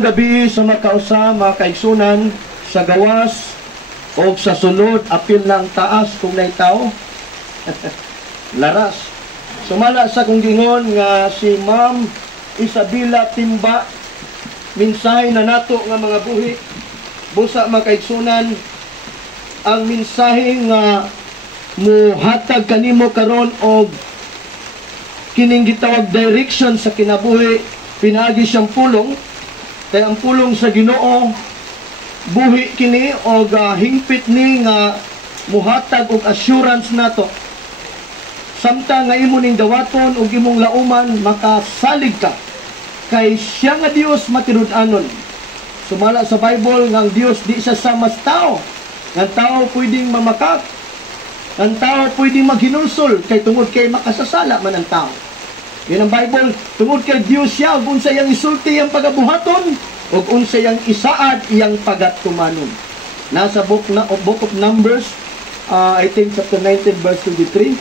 Mayong gabi sa makausa, mga kaigsunan, sa gawas o sa sulod, apil ng taas kung na'y tao. Laras. Sumala sa kong gingon nga si Ma'am Isabela Timba, mensahe na nato nga mga buhi. Busa mga kaigsunan, ang mensahe nga muhatag kanimo karon og kining gitawag direction sa kinabuhi, pinaagi siyang pulong. Kaya ang pulong sa Ginoo buhi kini o hingpit ni nga muhatag og assurance nato. Samtang nga imo ning dawaton ug imong lauman, makasalig ka kay siya nga Dios matinud-anon. Sumala sa Bible nga ang Dios di siya sama sa tao. Nga tao pwedeng mamakak, ang tao pwedeng maghinulsol kay tungod kay makasasala man ang tao. Yan ang Bible, tungod kay Dios siya, ug unsa yang isulti ang pagabuhaton, ug unsa yang isaad iyang pagatumanon. Nasa book of Numbers, I think chapter 19 verse 23.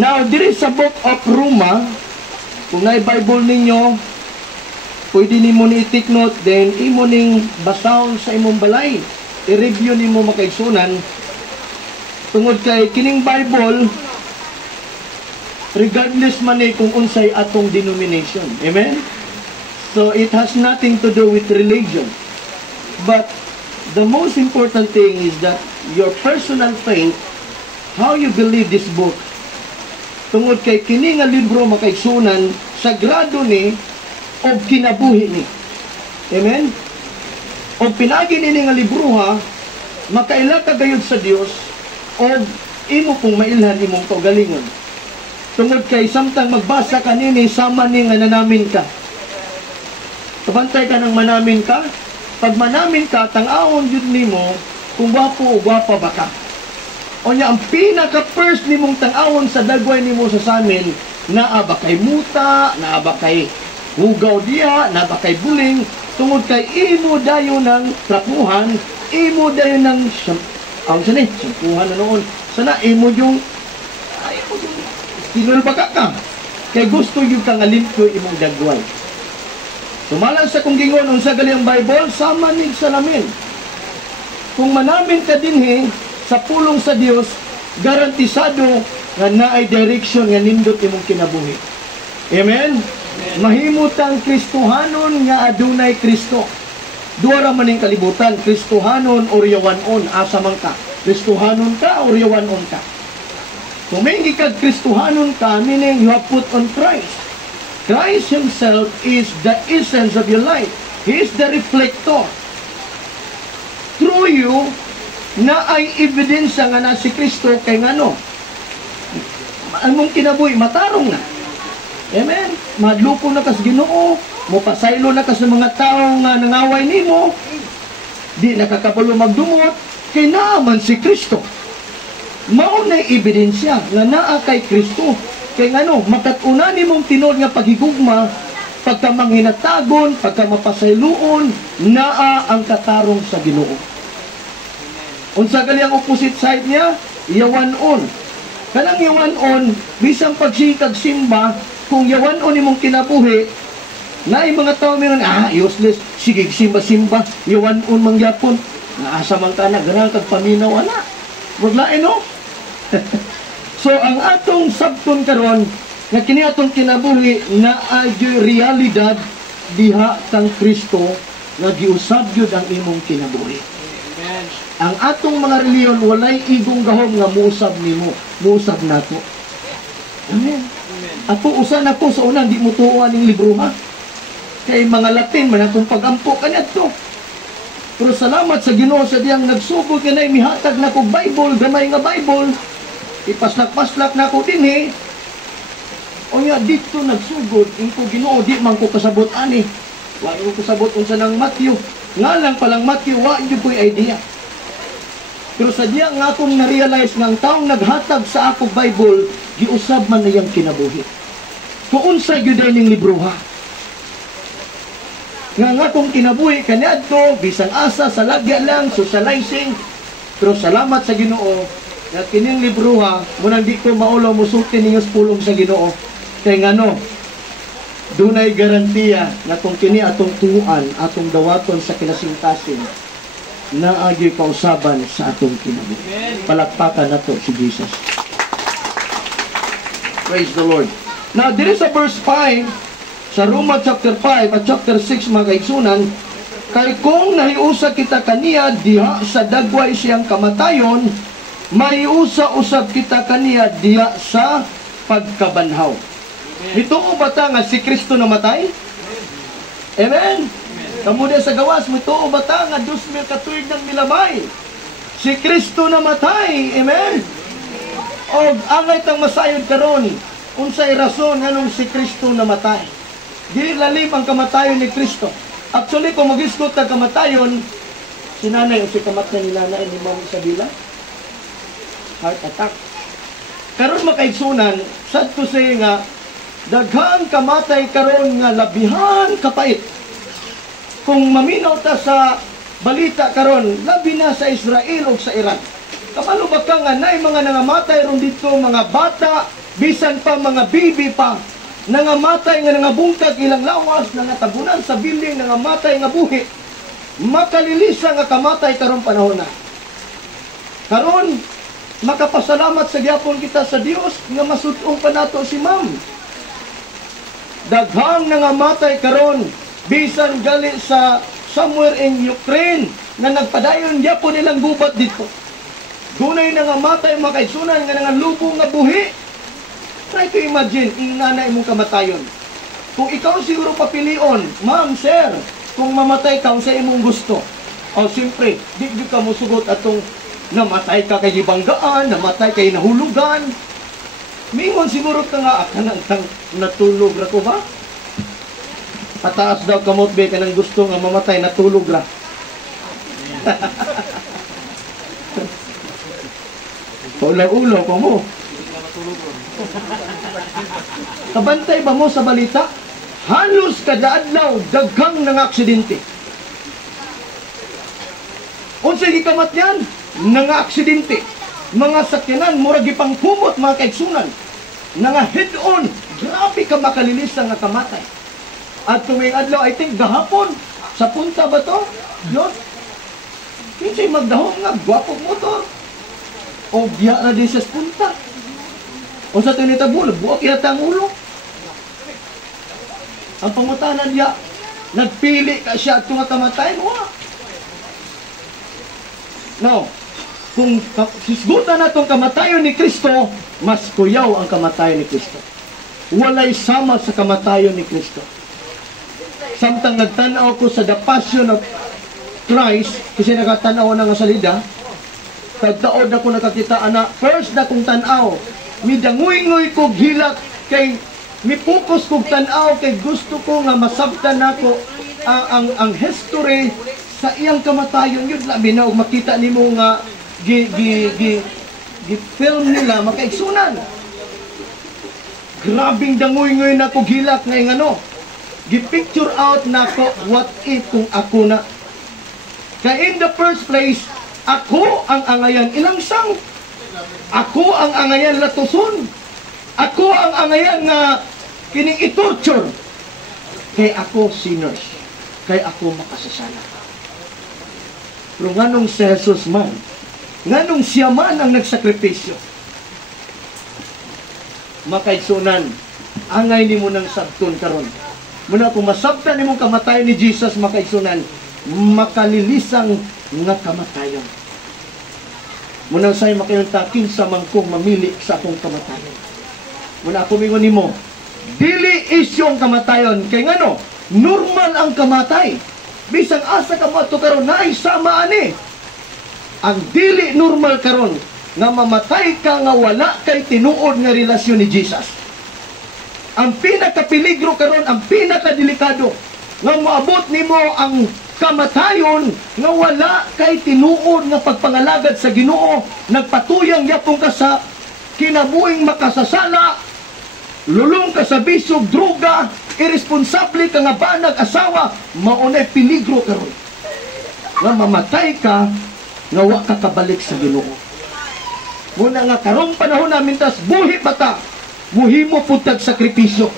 Now, diri sa book of Roma, kung na'y Bible ninyo, pwede nimo ni i-take note, then imo ning basahon sa imong balay, i-review nimo makaigsunan, tungod kay kining Bible, regardless man kung unsay atong denomination. Amen? So, it has nothing to do with religion. But, the most important thing is that your personal faith, how you believe this book, tungod kay kini nga libro makaigsunan, sagrado ni o kinabuhi ni. Amen? O pinagi ni nga libro ha, makaila ka gayud sa Dios o imo pong mailhan imong kaugalingon. Tungod kay samtang magbasa ka nini, sama ni nga nanamin ka. Kabantay ka ng manamin ka. Pag manamin ka, tang-aon yun nimo kung wapo o wapa ba ka. O niya, ang pinaka-first nimong tang-aon sa dagway nimo sa samin, naa ba kay muta, naa ba kay hugaw diya, naa ba kay buling, tungod kay imo dayo ng trapuhan, imo dayo ng sampuhan na noon. Sana imo yung tinulbaga ka. Kay gusto yung kang alimpyo imong dagway. Sumala sa kong gingon, unsa gali ang Bible, sama nig salamin. Kung manamin ka dinhi sa pulong sa Dios, garantisado nga naay direction nga nindot imong kinabuhi. Amen? Mahimutang Kristohanon nga adunay Kristo. Duara man ning kalibutan, Kristohanon o yawanon, asa man ka. Kristohanon ka o yawanon ka. Kung may ikag Kristohanon ka, meaning you have put on Christ. Christ Himself is the essence of your life. He is the reflector. Through you, na ay ebidensya nga na si Kristo kay ngano. Anong kinabuhi? Matarong na. Amen? Madlupo na kas Ginoo, mupasaylo na kas mga tao nga nangaway nimo, di nakakapalo magdumot, kay naaman si Kristo. Maunay ebidensya nga naa kay Kristo. Kay ngano, makatuna nimong tinod nga paghigugma, pagka manghinatagon, pagka mapasayloon, naa ang katarong sa Ginoo. Unsa gali ang opposite side niya? Yawanon. Kanang yawanon, bisang pagsikag simba, kung yawanon nimong kinabuhi, na mga tao meron, useless, sige simba-simba, yawanon mangyapon, naasa man ka na, ganang kagpaminaw, wag lain, no? So, ang atong sabton karon nga kini atong kinabuhi na adyo realidad diha kang Kristo nga giusab gyud ang imong kinabuhi. Amen. Ang atong mga reliyon walay igong gahom nga muusab nimo, muusab nato. Amen. Amen. Apo usa nako sa una di mo tuoan ning libro ha. Kay mga Latin man akong pagampo kaniadto. Pero salamat sa Ginoo sa diyang nagsugod kanay mihatag nako Bible, gamay nga Bible. Ipaslak-paslak na ko din o nga dito nagsugod ko Ginoo di man ko kasabot ani wa ko kasabot unsa nang Matthew nga lang palang Matthew wa jud ko'y idea. Pero sa diya nga akong na-realize nga ang taong naghatag sa ako Bible giusab man niyang kinabuhi kung unsa gyud ning libro ha nga akong kinabuhi kaniadto bisan asa sa lagya lang socializing. Pero salamat sa Ginoo at kining libro ha, munang di ko maulo musulti ninyo sa pulong sa Ginoo. Kaya ngano, dunay garantiya na kung kini atong tuan, atong dawaton sa kinasingkasin, naagi kausaban sa atong kinabuhi. Palakpakan nato si Jesus. Praise the Lord. Now, dito sa verse 5, sa Roma chapter 5 at chapter 6, mga kaigsunan, kay kung nahiusa kita kaniya diha sa dagway siyang kamatayon, maiusa usab kita kaniya diha sa pagkabanhaw. Ito o bata nga si Kristo namatay? Amen? Kamuda sa gawas, ito o bata nga 2,000 katuig ng milabay? Si Kristo namatay. Amen? O angay tang masayod karon, unsay rason nganong si Kristo namatay? Di lalim ang kamatayon ni Kristo. Actually, kung mag-isgot na kamatayon, si nanay o si kamatay ni nanay ni Ma'am Isabela, heart attack. Karon makaigsunan, sad to say nga, daghang kamatay karon nga labihan kapait. Kung maminaw ta sa balita karon, labi na sa Israel o sa Iran. Kapalo ba ka nga na mga nangamatay ron dito, mga bata, bisan pa mga bibi pa, nangamatay nga nangabungkag ilang lawas, nangatabunan sa building, nangamatay nga buhi. Makalilisa nga kamatay karon panahon na. Karon, makapasalamat sa gyapon kita sa Dios nga masud-ong pa nato si Ma'am. Daghang nangamatay karon bisan gali sa somewhere in Ukraine nga nagpadayon gyapon nilang gubat dito. Dunay nangamatay mga kaigsunan nga nangalubong nga buhi. Try to imagine, inanay mong kamatayon. Kung ikaw siguro papilion, ma'am, sir, kung mamatay ka sa imong gusto, o siyempre, di ka mo sugot atong namatay ka kay ibanggaan, namatay kay nahulugan. Mingon siguro ka nga, kanang natulog ra ko ba? Pataas daw kamot be ka ng gusto nga mamatay, natulog ra. Ulaw-ulaw pa mo. Kabantay ba mo sa balita? Halos kada adlaw daghang ng aksidente. Unsay gikamat yan? Nga aksidente. Mga sakyanan, murag gipang kumot mga kaigsunan. Nga head-on. Grabe ka makalilis nga kamatay. At tuwing adlaw, I think gahapon, sa punta ba to? Yun. Kinsay magdahong nga, gwapong motor. O biya na din sa punta. O sa tinitabo, buwak yata ang ulo. Ang pangutanan niya, nagpili ka siya at nga kamatay mo. Now, kung hisgutan na itong kamatayon ni Kristo, mas kuyaw ang kamatayon ni Kristo. Walay sama sa kamatayon ni Kristo. Samtang nagtanaw ko sa The Passion of Christ, kasi nakatanaw na nga salida, tagtaod na ko nakakita, first na kong tanaw, midanguy-nguy ko gilak, kay mipokus kong tanaw, kay gusto ko nga masabtan ako ang history sa iyang kamatayon. Yun labi na, makita ni mo nga gi-film nila, makaigsunan. Grabing danguy-nguy na ko gilak ngayon gi-picture out na ko, what if kung ako na. Kaya in the first place, ako ang angayan ilang sang. Ako ang angayan latuson. Ako ang angayan nga kining i-torture. Kay ako sinners. Kay ako makasasala. Pero nganong si Jesus man, nganong siya man ang nagsakripisyo. Makaigsunan, angay ni mo ng sabton karon. Muna kung masabtan ni mong kamatayon ni Jesus, makaigsunan, makalilisang nga kamatayon. Muna sa'yo makayunta, kinsa man kong mamili sa akong kamatayon. Muna ako mingon nimo, dili isyong kamatayon. Kay ngano, normal ang kamatay. Bisang asa ka mo ito karon, naisama ani. Ang dili normal karon, nga mamatay ka nga wala kay tinuod nga relasyon ni Jesus. Ang pinakapeligro karon, ang pinakadelikado, nga moabot nimo ang kamatayon nga wala kay tinuod nga pagpangalagad sa Ginoo, nagpatuyang yapon ka sa kinabuhing makasasala, lulong ka sa bisog, droga, irresponsable ka nga banag asawa, maunay peligro karon. Nga mamatay ka nga wa ka kabalik sa Ginoo. Muna nga karong panahon namin tas buhi bata, buhi mo putag sakripisyo.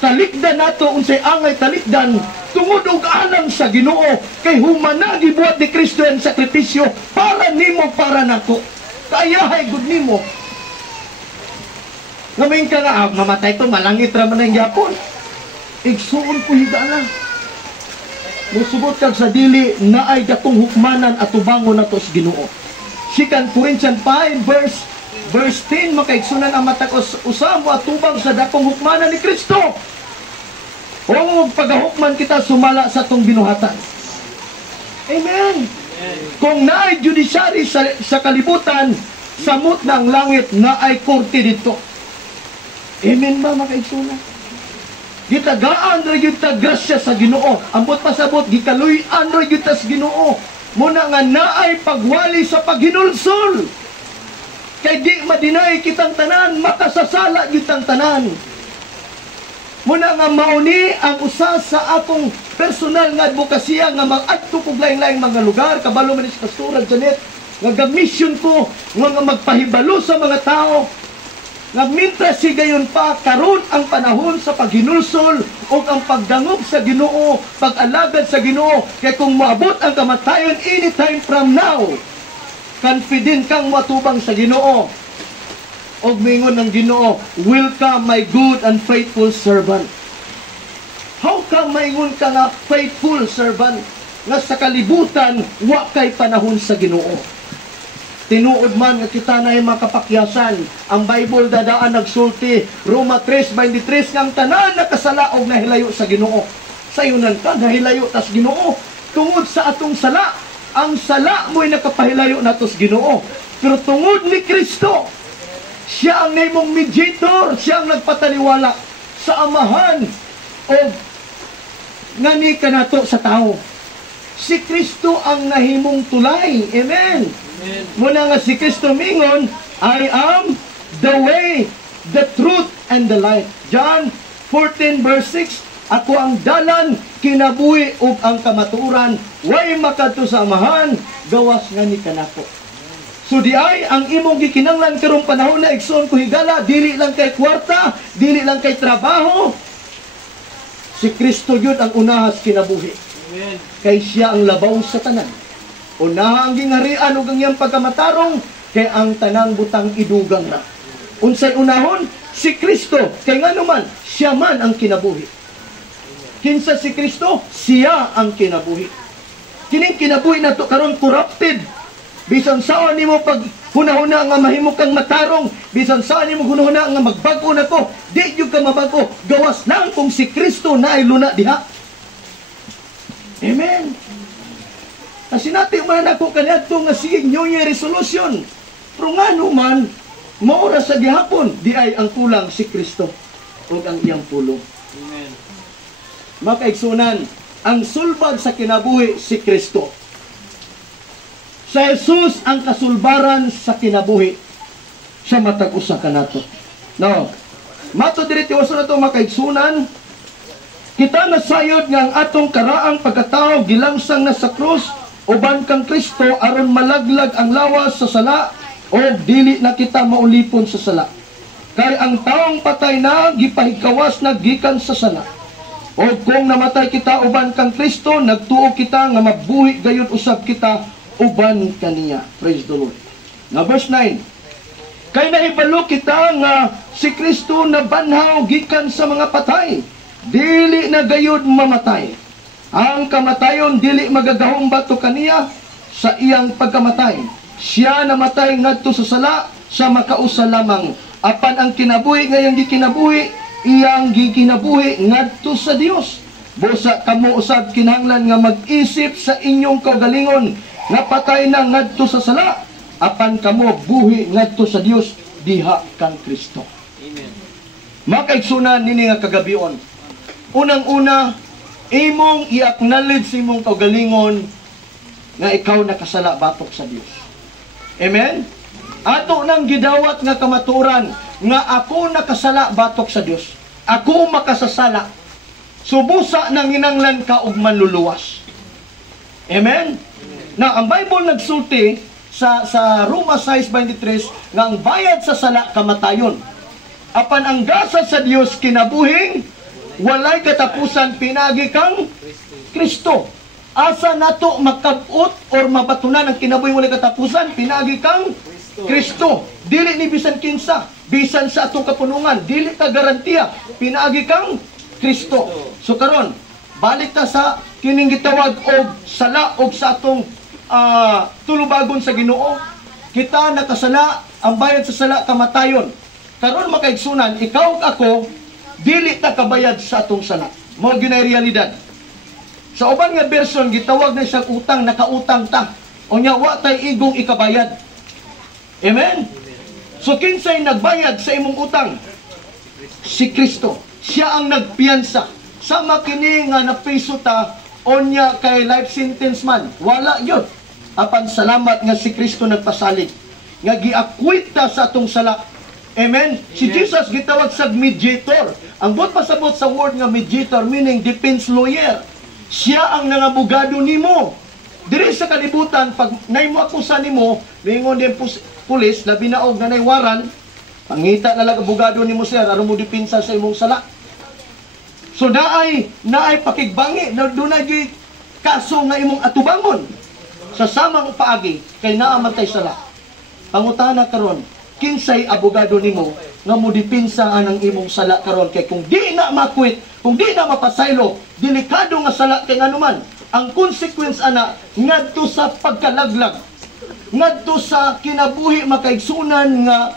talikdan nato unsay angay talikdan tungod og alang sa Ginoo kay humana gibuhat ni Kristo ang sakripisyo para nimo para nako. Kaayahay gud nimo. Ngamin ka nga mamatay to malangit ra man ang gyapon. Igsuon ko higala. Musubot kag sa dili naay dakong hukmanan at tubangon nato sa Ginoo. 2 Corinthians 5 verse 10 makaigsunan ang matag usamo at tubang sa dakong hukmanan ni Kristo. O pagahukman kita sumala sa tong binuhatan. Amen. Kung naay judiciary sa kalibutan, samot ng langit naay korte dito. Amen ba makaigsunan? Gitagaan ra gyud ta grasya sa Ginoo. Ambot pasabot gikaluy-an ra gyud ta sa Ginoo. Muna nga naay pagwali sa paghinulsol. Kay di madinay kitang tanan, makasasala kitang tanan. Muna nga mauni ang usa sa akong personal nga advokasya nga mag-adto kog lain-laing mga lugar, kabalo man sa Pastora Janet, nga ga-mission ko nga magpahibalo sa mga tao nga mintras sigayon pa karon ang panahon sa paghinulsol o ang pagdangog sa Ginoo, pag-alagad sa Ginoo, kay kung maabot ang kamatayon anytime from now, confident kang matubang sa Ginoo. Og mingon ng Ginoo, welcome my good and faithful servant. How come maingon ka nga faithful servant nga sa kalibutan wa kay panahon sa Ginoo? Tinuod man nga kita na makapakyasan, ang Bible dadaan nagsulti, Roma 3:23 nga ang tanan nakasala og nahilayo sa Ginoo. Sayunan ka nahilayo tas Ginoo tungod sa atong sala. Ang sala mo'y nakapahilayo nato sa Ginoo. Pero tungod ni Kristo, siya ang naimong mediator, siya ang nagpataliwala sa amahan o ngani ka nato sa tao. Si Kristo ang nahimong tulay. Amen. Amen. Muna nga si Kristo mingon, I am the way, the truth, and the life. John 14 verse 6, ako ang dalan, kinabuhi ug ang kamatuoran, way makadto sa amahan, gawas ngani kanako. So di ay ang imong gikinanglan karong panahon na igsoon ko higala, dili lang kay kwarta, dili lang kay trabaho. Si Kristo yun ang unahas kinabuhi. Amen. Kay siya ang labaw sa tanan. Unaha ang gingharian ug ang iyang pagkamatarong, kay ang tanang butang idugang na. Unsay unahon? Si Kristo. Kay ngano man, siya man ang kinabuhi. Kinsa si Kristo? Siya ang kinabuhi. Kining kinabuhi nato karon corrupted. Bisan saan nimo pag hunahuna nga mahimo kang matarong, bisan saan nimo hunahuna nga magbago na ko, di jud ka mabago, gawas lang kung si Kristo na ay luna diha. Amen. Kasi natin man ako kaniadto nga sige New Year resolution. Pero ngano man, maura sa gihapon, di ay ang kulang si Kristo ug ang iyang pulong. Amen. Makaigsunan, ang sulbad sa kinabuhi si Kristo. Sa Jesus ang kasulbaran sa kinabuhi. Siya matag-usa ka nato. Now, mato diri tiwaso nato makaigsunan, kita nasayod nga ang atong karaang pagkatao gilangsang na sa krus uban kang Kristo aron malaglag ang lawas sa sala o dili na kita maulipon sa sala. Kay ang taong patay na gipahikawas na gikan sa sala. O kung namatay kita uban kang Kristo, nagtuo kita nga mabuhi gayud usab kita uban kaniya. Praise the Lord. Na verse 9. Kay nahibalo kita nga si Kristo na banhaw gikan sa mga patay, dili na gayud mamatay. Ang kamatayon dili magagahong bato kaniya sa iyang pagkamatay. Siya namatay ngadto sa sala, sa makausa lamang. Apan ang kinabuhi ngayong gikinabuhi, iyang gikinabuhi ngadto sa Dios. Busa kamo usab kinahanglan nga mag-isip sa inyong kaugalingon nga patay na ngadto sa sala, apan kamo buhi ngadto sa Dios diha kang Kristo. Amen. Makaigsunan nini nga kagabion. Unang-una, imong i-acknowledge imong kaugalingon nga ikaw nakasala batok sa Dios. Amen. Ato nang gidawat nga kamatuoran nga ako nakasala batok sa Dios. Ako makasasala. Subusa nang hinanglan ka og manluluwas. Amen. Na ang Bible nagsulti sa Roma 6:23 nga ang bayad sa sala kamatayon. Apan ang gasa sa Dios kinabuhing walay katapusan pinagi kang Kristo. Asa nato makabot or mabatunan ang kinabuhi walay katapusan pinagi kang Kristo. Dili ni bisan kinsa, bisan sa atong kapunungan, dili ka garantiya pinagi kang Kristo. So karon, balik ta sa kining gitawag og sala og sa atong tulubagon sa Ginoo. Kita nakasala, ang bayad sa sala kamatayon. Karon makaigsunan, ikaw ug ako dili ta kabayad sa atong sala. Mao gyud ay realidad. Sa uban nga version gitawag na siyang utang, nakautang ta. Unya wa tay igong ikabayad. Amen. So kinsay nagbayad sa imong utang? Si Kristo. Siya ang nagpiyansa. Sama kini nga napiso ta onya kay life sentence man. Wala gyud. Apan salamat nga si Kristo nagpasalig. Nga giakwit ta sa atong sala. Amen. Si Jesus gitawag sa mediator. Ang buot pasabot sa word nga mediator meaning defense lawyer. Siya ang nangabugado nimo. Diri sa kalibutan pag nay mo akusa nimo, mingon din pulis labi na og nanay waran, pangita na lang abogado nimo sir aron mo depensa sa imong sala. So naay pakigbangi, dunay kaso nga imong atubangon sa samang paagi kay naa man tay sala. Pangutana karon, kinsay abogado nimo nga mo depensa ang imong sala karon kay kung di na makwit, kung di na mapasaylo, delikado nga sala kay nganuman. Ang consequence ana ngadto sa pagkalaglag, ngadto sa kinabuhi makaigsunan nga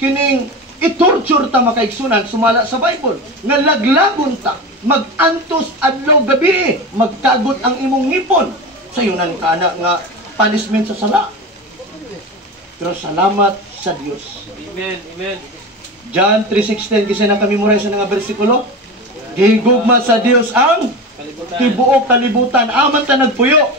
kining itorture ta makaigsunan sumala sa Bible nga laglagon ta magantos adlaw gabi magtagot ang imong ngipon sayunan ka na nga punishment sa sala. Pero salamat sa Dios. Amen. Amen. John 3:16 kasi nakamemorize nga bersikulo. Gihigugma sa Dios ang tibuok kalibutan. Aman ta nagpuyo.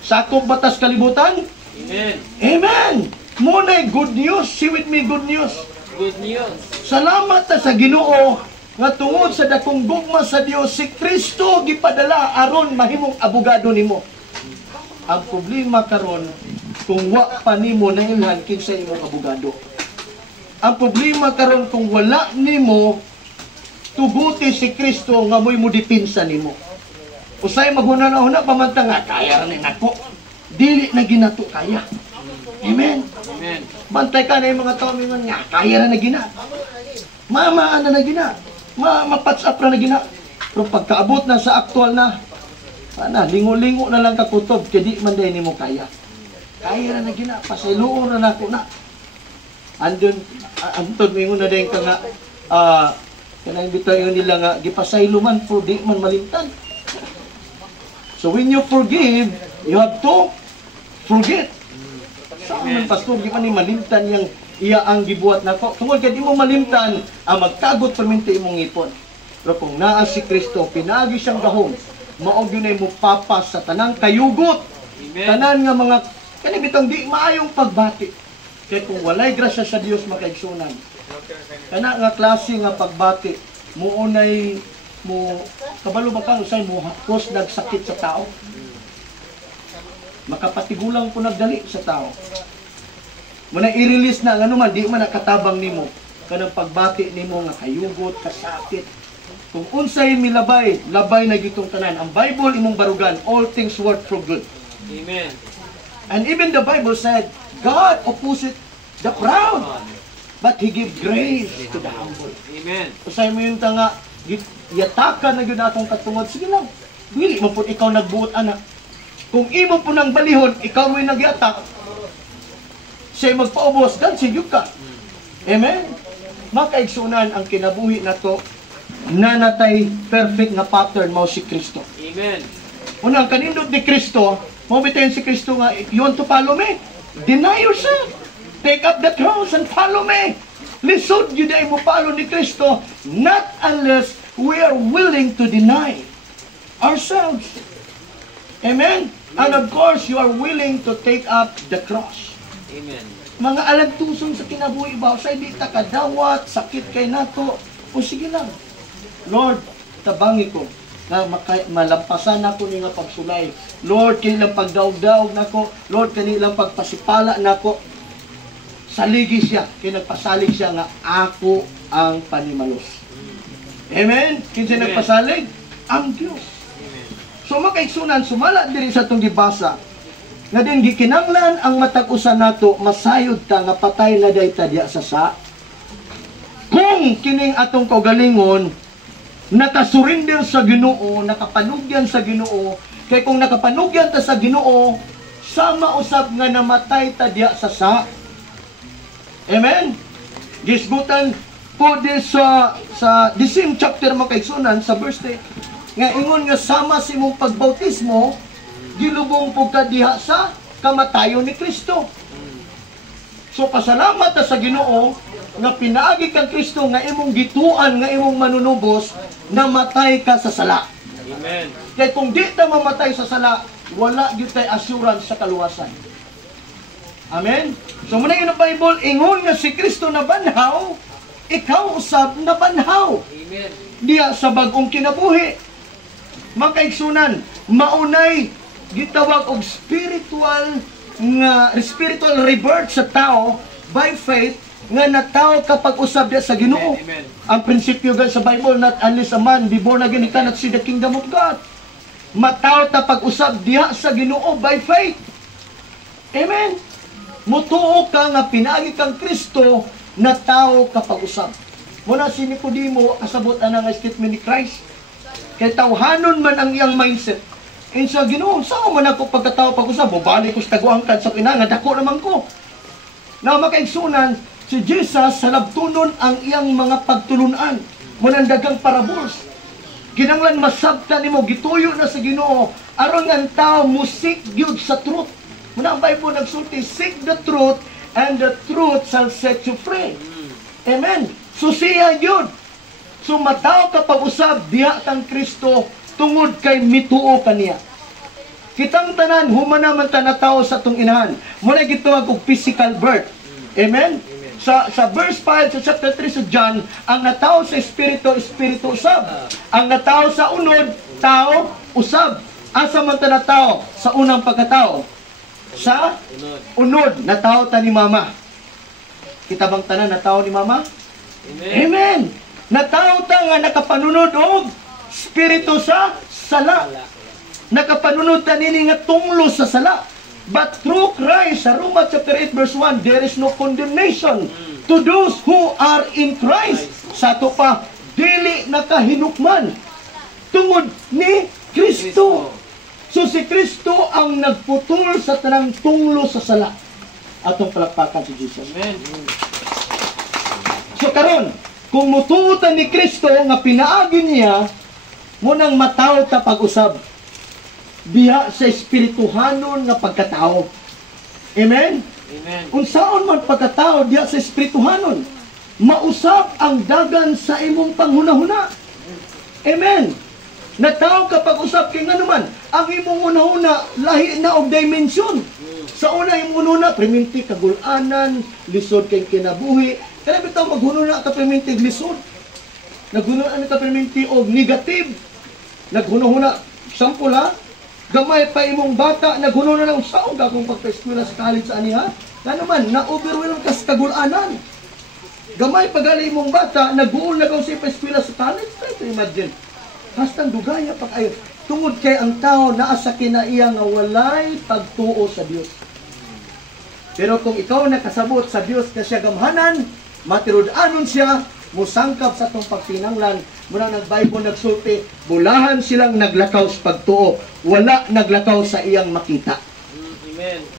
Sakop batas kalibutan. Amen. Amen. Muna'y good news. See with me, good news. Good news. Salamat ta sa Ginoo nga tungod sa dakong gugma sa Dios si Kristo gipadala aron mahimong abogado nimo. Ang problema karon kung wa pa nimo nailhan kinsa imong abogado. Ang problema karon kung wala nimo tuguti si Kristo nga mo'y mo depensa nimo. Usay maghuna-huna pamantang nga kaya ra ni nako. Dili na ginato kaya. Amen. Amen. Bantay ka na yung mga tao mingon nga kaya ra na gina. Mamaan na gina. Mapatch up na gina. Pero pagkaabot na sa aktual na lingo-lingo na lang kakutob kay di man day nimo kaya. Kaya ra na gina, pasayloon na nako na. Andun antod mingon na day ka nga kanang bitaw yun nila nga gipasaylo man for di man malimtan. So when you forgive, you have to forget. Sa man pastor di man ni malimtan yang iya ang gibuhat nako. Tungod kay di mo malimtan, ang magtagot perminti imong ngipon. Pero kung naa si Kristo, pinagi siyang gahom, mao gyud mo papas sa tanang kayugot. Amen. Tanan nga mga kani bitong di maayong pagbati. Kay kung walay grasya sa Dios makaigsunan. Kana nga klase nga pagbati muunay mo kabalo ba kang usay mo hapos nagsakit sa tao. Makapatigulang po nagdali sa tao. Muna i-release na ano man di man nakatabang nimo kanang pagbati nimo nga kayugot kasakit. Kung unsay milabay, labay na gitong tanan. Ang Bible imong barugan, all things work for good. Amen. And even the Bible said, God opposite the proud, but He give grace to the humble. Amen. Usay mo yung tanga, yatakan na yun atong katungod. Sige lang, dili mo po ikaw nagbuot anak. Kung imo po nang balihon, ikaw mo'y nagyatak, siya magpaubos, dan sigyug ka. Amen? Makaigsunan ang kinabuhi na to, nanatay perfect nga pattern mo si Kristo. Amen. Unang kanindot ni Kristo, mabitayin si Kristo nga, if you want to follow me, deny yourself. Take up the cross and follow me. Lisod yun ay mo follow ni Kristo, not unless we are willing to deny ourselves. Amen? And of course, you are willing to take up the cross. Amen. Mga alagtuson sa kinabuhi ba, sa di ta kadawat, sakit kay nato, o sige lang. Lord, tabangi ko na malampasan ako ni nga pagsulay. Lord, kanilang pagdaog-daog nako. Lord, kanilang pagpasipala nako. Saligi siya, kaya nagpasalig siya nga ako ang panimalos. Amen? Kinsa Amen. nagpasalig? Ang Dios. Amen. So makaigsunan, sumala diri sa itong gibasa, nga din gikinanglan ang matag-usa nato, masayod ta nga patay na day tadya sa. Kung kining atong kaugalingon, nakasurinder sa Ginoo, nakapanugyan sa Ginoo, kay kung nakapanugyan ta sa Ginoo, sama usab nga namatay tadya sa. Amen? Gisgutan po di sa the same chapter makaigsunan sa verse 10, nga ingon nga sama si mong pagbautismo, gilubong po ka diha sa kamatayon ni Kristo. So pasalamat ta sa Ginoo nga pinaagi kang Kristo nga imong gituan, nga imong manunubos, namatay ka sa sala. Amen. Kaya kung di ta mamatay sa sala, wala gyud tay assurance sa kaluwasan. Amen? So muna yun ang Bible, ingon nga si Kristo na banhaw, ikaw usab na banhaw. Amen. Diya sa bagong kinabuhi. Makaigsunan, maunay gitawag og spiritual rebirth sa tao by faith nga nataw kapag usab diya sa Ginoo. Amen. Ang prinsipyo guys sa Bible, not unless a man be born again, he cannot see the kingdom of God. Mataw ta pag-usab diha sa Ginoo by faith. Amen. Mutuo ka nga pinaagi kang Kristo na tao kapag usab. Muna si Nicodemo kasabot ana nga statement ni Christ. Kay tawhanon man ang iyang mindset. Insa Ginoo, sao man ako pagkatao pag-usab, balik ko sa taguangkad sa kinanga, dako naman ko. Na makaigsunan, si Jesus sa labtunon ang iyang mga pagtulunan. Munang dagang parables. Kinanglan masabtan nimo, gituyo na sa Ginoo aron nga ang tao musik gyud sa truth. Muna ang Bible nagsulti, seek the truth and the truth shall set you free. Amen. So siya yun. So mataw ka pag-usab diha kang Kristo tungod kay mituo kaniya. Kitang tanan humanaman ta na tao sa tong inahan. Muna gituwag og physical birth. Amen. Sa verse 5 sa chapter 3 sa John, ang natawo sa espiritu, espiritu usab. Ang natawo sa unod, tao usab. Asa man ta natawo sa unang pagkatao? Sa unod, natawo ta ni Mama. Kita bang tanan natawo ni Mama? Amen. Amen. Natawo ta nga nakapanunod og espiritu sa sala. Nakapanunod ta nini nga tunglo sa sala. But through Christ, sa Romans chapter 8 verse 1, there is no condemnation to those who are in Christ. Sa to pa, dili nakahinukman tungod ni Kristo. So si Kristo ang nagputol sa tanang tunglo sa sala. Atong palakpakan si Jesus. Amen. So karon, kung mutuotan ni Kristo nga pinaagi niya, munang mataw ta pag-usab diha sa espirituhanon nga pagkatao. Amen? Amen. Kung saan man pagkatao diha sa espirituhanon, mausab ang dagan sa imong panghunahuna. Amen? Nataw kapag usab kay nga naman, ang imong unahuna lahi na og dimension. Sa una imong unahuna, priminti kagulanan, lisod kay kinabuhi. Kaya bitaw maghununa ka priminti lisod. Naghununa ka priminti og negative. Naghununa, example ha, gamay pa imong bata, naghununa ng saog akong pagpa-eskwela sa college sa aniha. Nga naman, na-overwhelm ka sa kagulanan. Gamay pagali imong bata, nag-uul na kang sa eskwela sa college. Try to imagine. Hastang dugaya pag ayo. Tungod kay ang tao naa sa kinaiya nga walay pagtuo sa Dios. Pero kung ikaw nakasabot sa Dios na siya gamhanan, matirud-anon siya, musangkap sa tong pagtinanglan, muna nag-Bible nagsulti, bulahan silang naglakaw sa pagtuo, wala naglakaw sa iyang makita. Amen.